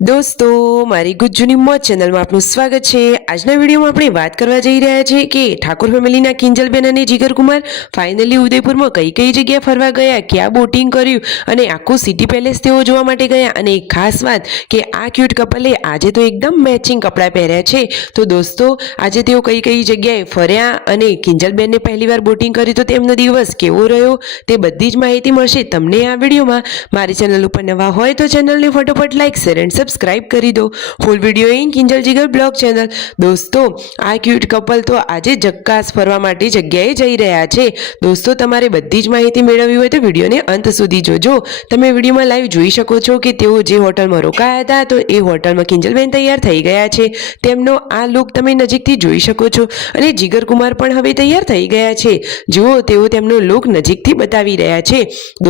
દોસ્તો મારી ગુજ્જુની મોજ ચેનલમાં આપનું સ્વાગત છે। આજના વિડીયોમાં આપણે વાત કરવા જઈ રહ્યા છીએ કે ઠાકોર ફેમિલીના કિંજલબેન અને જીગરકુમાર ફાઇનલી ઉદયપુરમાં કઈ કઈ જગ્યા ફરવા ગયા, ક્યાં બોટિંગ કર્યું અને આખું સિટી પેલેસ તેઓ જોવા માટે ગયા। અને એક ખાસ વાત કે આ ક્યુટ કપલે આજે તો એકદમ મેચિંગ કપડાં પહેર્યા છે। તો દોસ્તો આજે તેઓ કઈ કઈ જગ્યાએ ફર્યા અને કિંજલબેનને પહેલીવાર બોટિંગ કર્યું તો તેમનો દિવસ કેવો રહ્યો તે બધી જ માહિતી મળશે તમને આ વિડીયોમાં। મારી ચેનલ ઉપર નવા હોય તો ચેનલને ફટોફટ લાઈક શેર એન્ડ સબસ્ક્રાઇબ કરી દો। Full video in Kinjal Jigar blog channel. દોસ્તો આ ક્યુટ કપલ તો આજે જક્કાસ ફરવા માટે જગ્યાએ જઈ રહ્યા છે। દોસ્તો તમારે બધી જ માહિતી મેળવવી હોય તો વિડીયોને અંત સુધી જોજો। તમે વિડીયોમાં લાઈવ જોઈ શકો છો કે તેઓ જે હોટલમાં રોકાયા હતા તો એ હોટલમાં કિંજલબેન તૈયાર થઈ ગયા છે। તેમનો આ લુક તમે નજીકથી જોઈ શકો છો અને જીગરકુમાર પણ હવે તૈયાર થઈ ગયા છે। જુઓ તેઓ તેમનો લુક નજીકથી બતાવી રહ્યા છે।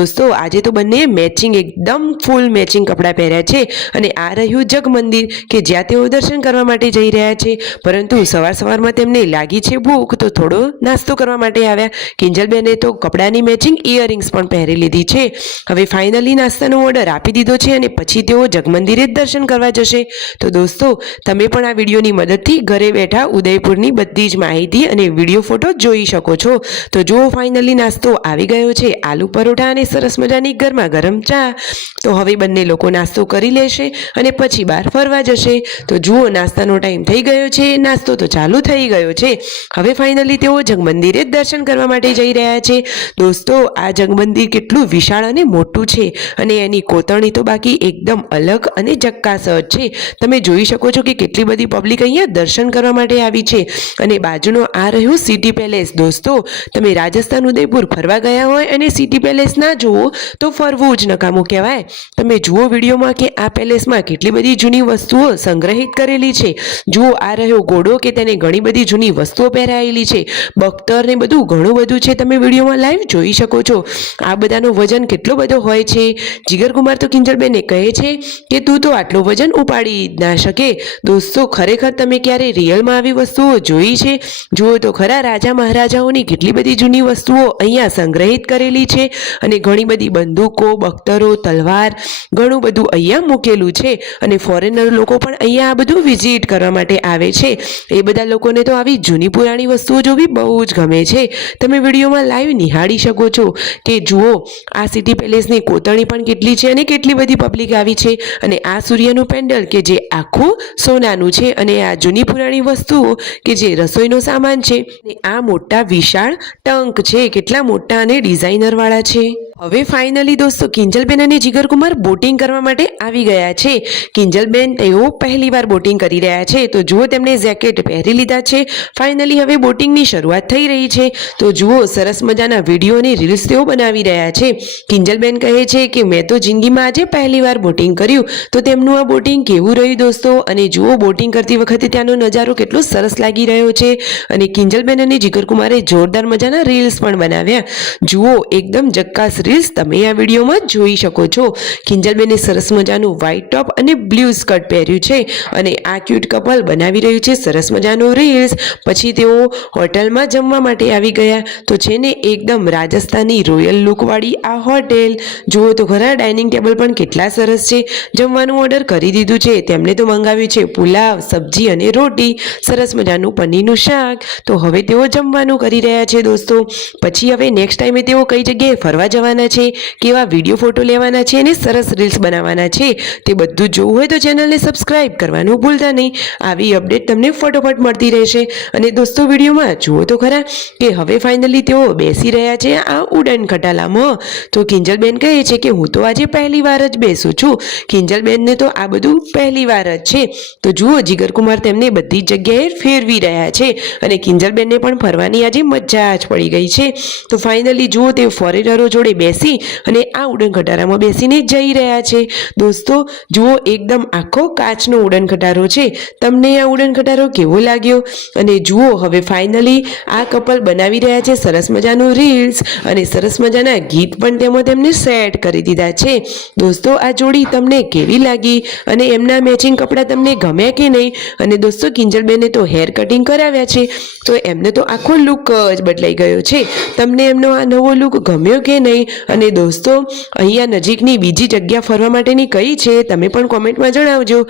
દોસ્તો આજે તો બંને મેચિંગ એકદમ ફૂલ મેચિંગ કપડાં પહેર્યા છે અને આ રહ્યું જગ મંદિર કે જ્યાં તેઓ દર્શન કરવા માટે જઈ રહ્યા છે। પરંતુ સવારમાં તેમને લાગી છે ભૂખ તો થોડો નાસ્તો કરવા માટે આવ્યા। કિંજલબેને તો કપડાની મેચિંગ ઇયરિંગ્સ પણ પહેરી લીધી છે। હવે ફાઇનલી નાસ્તાનો ઓર્ડર આપી દીધો છે અને પછી તેઓ જગમંદિરે દર્શન કરવા જશે। તો દોસ્તો તમે પણ આ વિડીયોની મદદથી ઘરે બેઠા ઉદયપુરની બધી જ માહિતી અને વિડીયો ફોટો જોઈ શકો છો। તો જુઓ ફાઇનલી નાસ્તો આવી ગયો છે, આલુ પરોઠા અને સરસ મજાની ગરમા ગરમ ચા। તો હવે બંને લોકો નાસ્તો કરી લેશે અને પછી બહાર ફરવા જશે। તો જુઓ નાસ્તાનો ટાઈમ થઈ ગયો છે, નાસ્તો તો ચાલુ થઈ ગયો છે। હવે ફાઇનલી તેઓ જગમંદિરે દર્શન કરવા માટે જઈ રહ્યા છે। દોસ્તો આ જગમંદિર કેટલું વિશાળ અને મોટું છે અને એની કોતરણી તો બાકી એકદમ અલગ અને જક્કાસ છે। તમે જોઈ શકો છો કે કેટલી બધી પબ્લિક અહીંયા દર્શન કરવા માટે આવી છે અને બાજુનો આ રહ્યું સિટી પેલેસ। દોસ્તો તમે રાજસ્થાન ઉદયપુર ફરવા ગયા હોય અને સિટી પેલેસ ના જુઓ તો ફરવું જ નકામું કહેવાય। તમે જુઓ વિડીયોમાં કે આ પેલેસમાં કેટલી બધી જૂની વસ્તુઓ સંગ્રહિત કરેલી છે। જુઓ આ રહ્યો ઘોડો કે તેને ઘણી બધી જૂની વસ્તુઓ પહેરાયેલી છે, બખ્તર ને બધું ઘણું બધું છે। તમે વિડીયોમાં લાઈવ જોઈ શકો છો આ બધાનો વજન કેટલો બધો હોય છે। જીગરકુમાર તો કિંજલબેનને કહે છે કે તું તો આટલું વજન ઉપાડી ના શકે। દોસ્તો ખરેખર તમે ક્યારે રિયલમાં આવી વસ્તુઓ જોઈ છે? જુઓ તો ખરા રાજા મહારાજાઓની કેટલી બધી જૂની વસ્તુઓ અહીંયા સંગ્રહિત કરેલી છે અને ઘણી બધી બંદૂકો, બખ્તરો, તલવાર ઘણું બધું અહીંયા મૂકેલું છે અને ફોરેનર લોકો પણ અહીંયા આ બધું વિઝિટ કરવા માટે આવે છે। એ બધા લોકોને તો આવી જૂની પુરાણી વસ્તુઓ જોવી બહુ જ ગમે છે। તમે વિડીયોમાં લાઈવ નિહાળી શકો છો કે જુઓ આ સિટી પેલેસની કોતરણી પણ કેટલી છે અને કેટલી બધી પબ્લિક આવી છે અને આ સૂર્યનું પેન્ડલ કે જે આખું સોનાનું છે અને આ જૂની પુરાણી વસ્તુઓ કે જે રસોઈનો સામાન છે અને આ મોટા વિશાળ ટંક છે, કેટલા મોટા અને ડિઝાઇનર વાળા છે। હવે ફાઇનલી દોસ્તો કિંજલબેન અને જીગરકુમાર બોટિંગ કરવા માટે આવી ગયા છે। કિંજલબેન તેઓ પહેલીવાર બોટિંગ કરી રહ્યા છે। તો જુઓ તેમણે જેકેટ પહેરી લીધા છે। ફાઇનલી હવે બોટિંગની શરૂઆત થઈ રહી છે। તો જુઓ સરસ મજાના વિડીયો અને રીલ્સ તેઓ બનાવી રહ્યા છે। કિંજલબેન કહે છે કે મેં તો જિંદગીમાં આજે પહેલીવાર બોટિંગ કર્યું। તો તેમનું આ બોટિંગ કેવું રહ્યું દોસ્તો? અને જુઓ બોટિંગ કરતી વખતે ત્યાંનો નજારો કેટલો સરસ લાગી રહ્યો છે અને કિંજલબેન અને જીગરકુમારે જોરદાર મજાના રીલ્સ પણ બનાવ્યા। જુઓ એકદમ જક્કાસ રીલ્સ તમે આ વિડીયોમાં જોઈ શકો છો। કિંજલબેને સરસ મજાનું વ્હાઇટ ટોપ અને બ્લુ સ્કર્ટ પહેર્યું છે અને આ ક્યુટ કપલ બનાવી રહ્યું છે સરસ મજાનું રીલ્સ। પછી તેઓ હોટલમાં જમવા માટે આવી ગયા। તો છે ને એકદમ રાજસ્થાની રોયલ લુકવાળી આ હોટેલ। જુઓ તો ખરા ડાઇનિંગ ટેબલ પણ કેટલા સરસ છે। જમવાનું ઓર્ડર કરી દીધું છે, તેમને તો મંગાવ્યું છે પુલાવ, સબ્જી અને રોટી, સરસ મજાનું પનીરનું શાક। તો હવે તેઓ જમવાનું કરી રહ્યા છે દોસ્તો। પછી હવે નેક્સ્ટ ટાઈમે તેઓ કઈ જગ્યાએ ફરવા જવાના છે, કેવા વિડીયો ફોટો લેવાના છે અને સરસ રીલ્સ બનાવવાના છે તે બધું જોવું હોય તો ચેનલને સબસ્ક્રાઇબ કરવાનું ભૂલતા નહીં। આવી અપડેટ તમને ફટોફટ મળતી રહેશે। અને દોસ્તો વિડીયોમાં જુઓ તો ખરા કે હવે ફાઇનલી તેઓ બેસી રહ્યા છે આ ઉડન ખટાલામાં। તો કિંજલબેન કહે છે કે હું તો આજે પહેલીવાર જ બેસું છું। કિંજલબેનને તો આ બધું પહેલીવાર જ છે। તો જુઓ જીગરકુમાર તેમને બધી જગ્યાએ ફેરવી રહ્યા છે અને કિંજલબેનને પણ ફરવાની આજે મજા જ પડી ગઈ છે। તો ફાઇનલી જુઓ તે ફોરેનરો જોડે બેસી અને આ ઉડન ખટારામાં બેસીને જઈ રહ્યા છે। દોસ્તો જુઓ એકદમ આખો કાચનો ઉડન ખટારો છે। તમને આ ઉડન ખટારો કેવો લાગ્યો? અને જુઓ હવે ફાઇનલી આ કપલ બનાવી રહ્યા છે સરસ મજાનું રીલ્સ અને સરસ મજાના ગીત પણ તેમને સેટ કરી દીધા છે। દોસ્તો આ જોડી તમને કેવી લાગી અને એમના મેચિંગ કપડાં તમને ગમ્યા કે નહીં? અને દોસ્તો કિંજલબેને તો હેર કટિંગ કરાવ્યા છે તો એમને તો આખો લુક જ બદલાઈ ગયો છે। તમને એમનો આ નવો લુક ગમ્યો કે નહીં? અને દોસ્તો અહીંયા નજીકની બીજી જગ્યા ફરવા માટેની કઈ છે તમે પણ કોમેન્ટમાં જણાવજો.